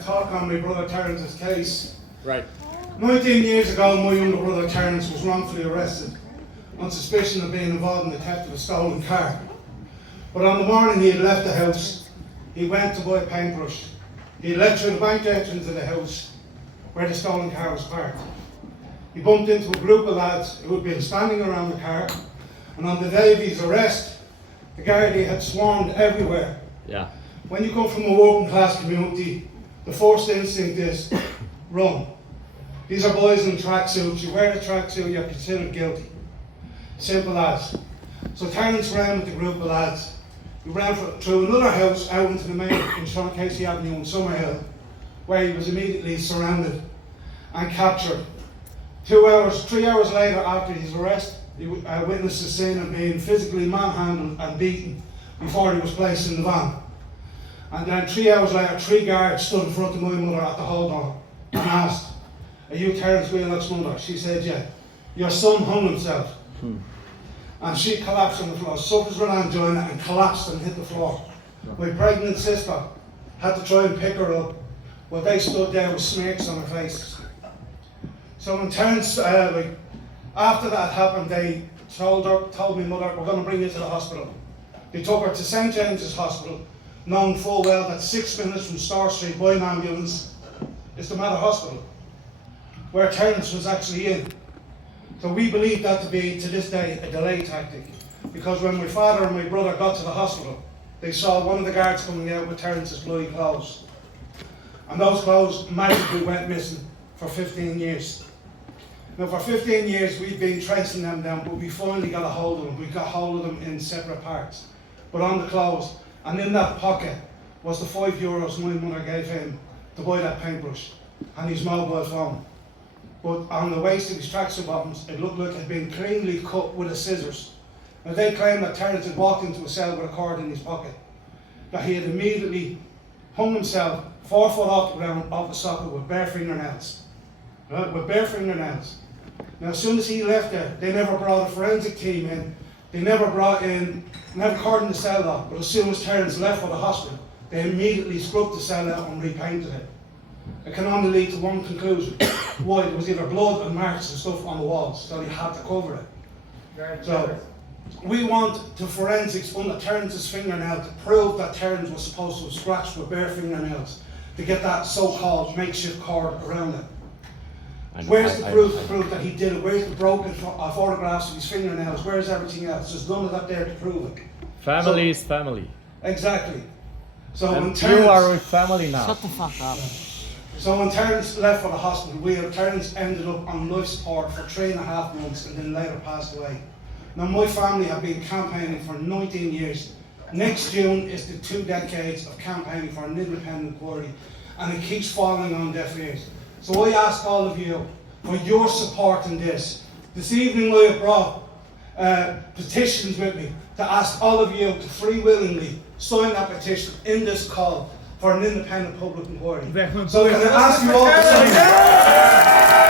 talk on my brother Terence's case. Right. 19 years ago, my younger brother Terence was wrongfully arrested on suspicion of being involved in the theft of a stolen car. But on the morning he had left the house, he went to buy a paintbrush. He had led through the bank entrance of the house where the stolen car was parked. He bumped into a group of lads who had been standing around the car, and on the day of his arrest, the Gardaí had swarmed everywhere. Yeah. When you come from a working class community, the first instinct is run. These are boys in tracksuits. You wear a tracksuit, you're considered guilty. Simple as. So Terence ran with the group of lads. He ran through another house out into the main in Sean Casey Avenue in Summerhill, where he was immediately surrounded and captured. 3 hours later after his arrest, he witnessed the scene of being physically manhandled and beaten before he was placed in the van. And then 3 hours later, 3 guards stood in front of my mother at the hall door and asked, "Are you Terence Whelan's mother?" She said, "Yeah." "Your son hung himself." And she collapsed on the floor, suffers with angina and collapsed and hit the floor. My pregnant sister had to try and pick her up while they stood there with smirks on their faces. So when Terence, after that happened, they told my mother, "We're going to bring you to the hospital." They took her to St. James's Hospital, known full well that 6 minutes from Star Street by an ambulance is the Mater Hospital, where Terence was actually in. So we believe that to be, to this day, a delay tactic. Because when my father and my brother got to the hospital, they saw one of the guards coming out with Terence's bloody clothes. And those clothes magically went missing for 15 years. Now for 15 years we've been tracing them down, but we finally got a hold of them. We got hold of them in separate parts, but on the clothes. And in that pocket was the €5 my mother gave him to buy that paintbrush and his mobile phone. But on the waist of his tracksuit bottoms, it looked like it had been cleanly cut with a scissors. Now they claim that Terence had walked into a cell with a cord in his pocket, that he had immediately hung himself 4 foot off the ground, off the socket with bare fingernails. Right? With bare fingernails. Now as soon as he left there, they never brought a forensic team in, they never cordoned the cell off, but as soon as Terence left for the hospital, they immediately scrubbed the cell out and repainted it. It can only lead to one conclusion. Why? There was either blood and marks and stuff on the walls, so they had to cover it. So we want the forensics under Terence's fingernail to prove that Terence was supposed to have scratched with bare fingernails to get that so-called makeshift cord around it. Where's the proof to prove that he did it? Where's the broken photographs of his fingernails? Where's everything else? There's none of that there to prove it. Family is family. Exactly. So And when Terence, you are with family now. Shut the fuck up. So when Terence left for the hospital, Terence ended up on life support for 3.5 months and then later passed away. Now my family have been campaigning for 19 years. Next June is the 2 decades of campaigning for an independent inquiry, and it keeps falling on deaf ears. So I ask all of you for your support in this. This evening I have brought petitions with me to ask all of you to free willingly sign that petition in this call for an independent public inquiry. So can I ask you all to sign it?